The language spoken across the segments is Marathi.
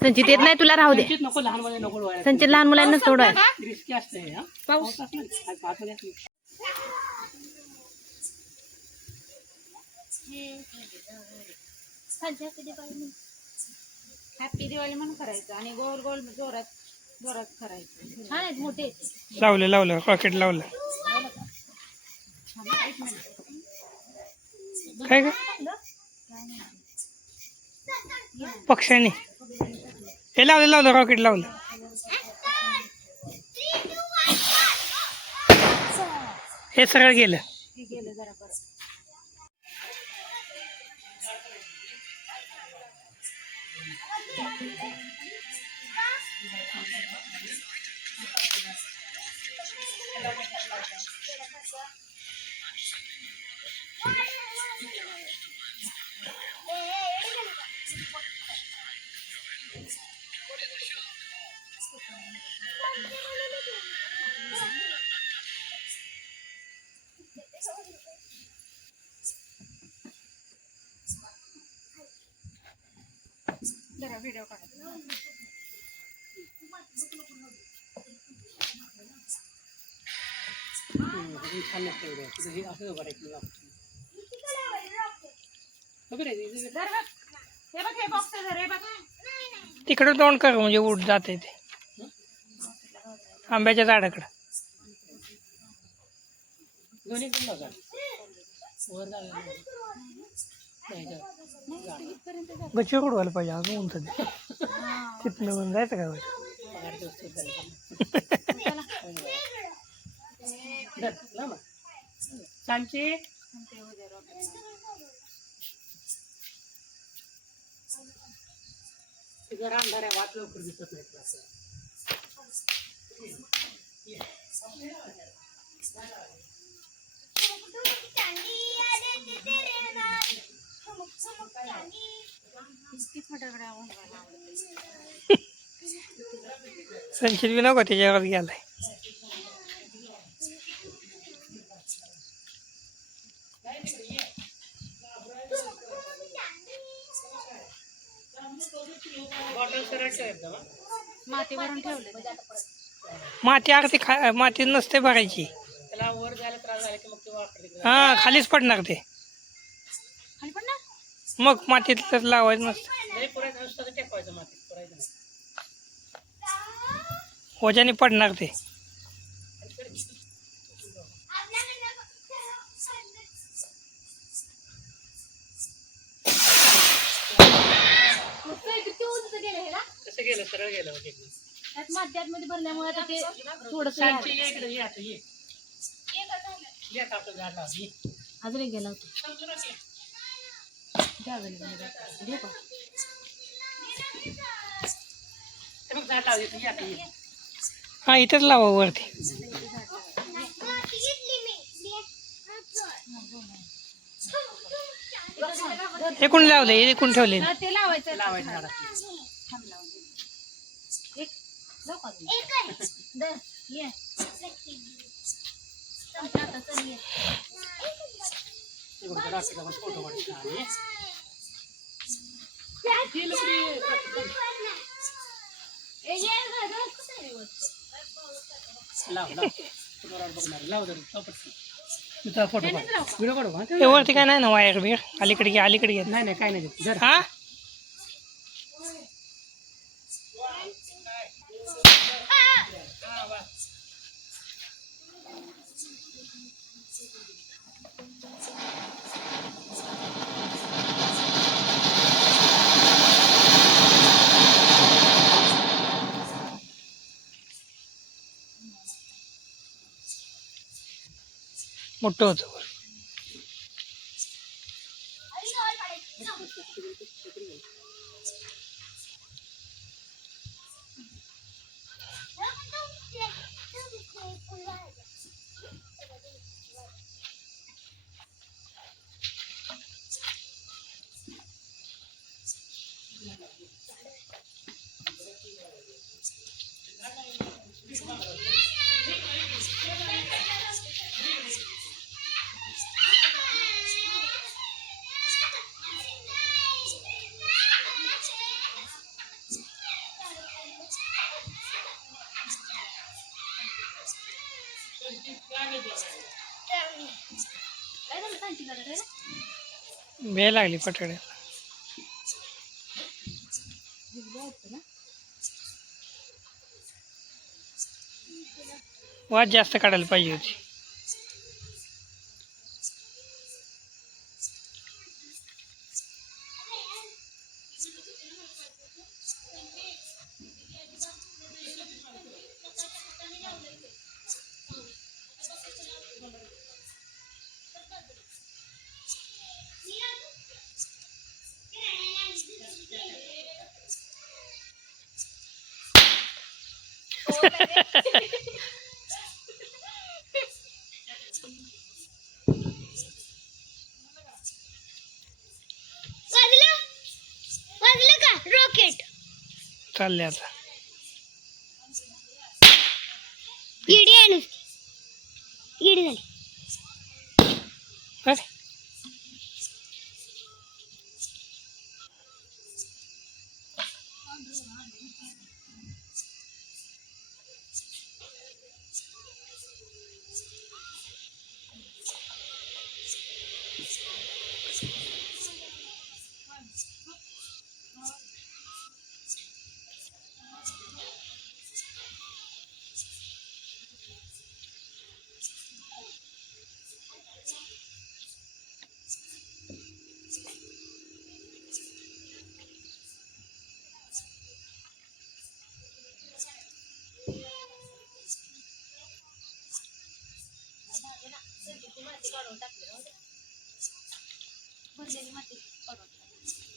संचित येत नाही तुला राहू दे. नको लहानमध्ये नको डोळ्यात. संचित लहान मुलांना हा. असली. हॅपी दिवाळी म्हणून करायचं आणि गोल गोल जोरात जोरात करायचं. छान आहेत मोठे. लावलं लावलं रॉकेट लावलं. काय का पक्ष्याने. हे लावलं लावलं रॉकेट लावलं. हे सरळ गेलं. हे गेलं जरा बरं जरा व्हिडिओ काढा. जरा बघ. हे बघ हे बॉक्स जरा हे बघ तिकडं तोंड कर म्हणजे उठ जाते ते. आंब्याच्या झाडाकडं. गच्ची उडवायला पाहिजे अजून उंच ते. तिथनं मग जायचं का वर? सांची जरा अंधार आहे वाट लवकर दिसत संचित बी नको त्याच्यावर गेलाय. माती भरून ठेवले. माती अगदी खा माती नसते भरायची. हा खालीच पडणार ते. मग मातीत लावायचं नसतं. वजाने पडणार ते. कसं गेलं? सरळ गेलं त्यात माती मध्ये भरल्यामुळे आता ते थोडस. अजून गेला होता. द्या. देऊ का. हा इथंच लावा वरती हे कोण लावले हे कोण ठेवले हा, ते लावायचं लावायचं. फोटो काढ. लाव लाव बरोबर बघणार लाव जरा, लाव पटकन. तुझा फोटो काढ. व्हिडिओ काढू का? वरती काय नाही ना वायर बिर अलीकडे घे अलीकडे घे नाही नाही काय नाही जर हा मोठं होतं. वेळ लागली पटाड्या वाद जास्त काढायला पाहिजे होती. चालले आता. इडी आहे नुसती इडी झाली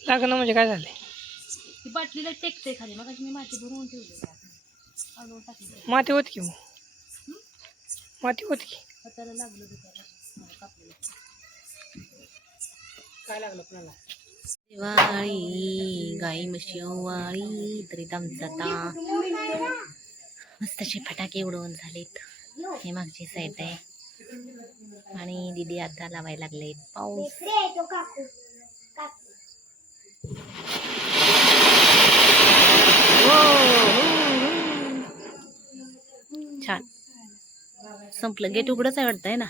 लागणं म्हणजे काय झाले ती बाटलीला टेकते खाली मग मी माती भरून ठेवली टाकली माती होत की मग? माती होत की? हाताला लागलं कापलेलं. काय लागलं कुणाला? दिवाळी गाई म्हशी वाळी तरी आमचं मस्त असे फटाके उडवून झालेत. हे मागची साईड आहे. आणि दिदी आता लावायला लागले पाऊस. तो काकू. छान. संपलं. गेट उघडच आहे वाटतं आहे ना?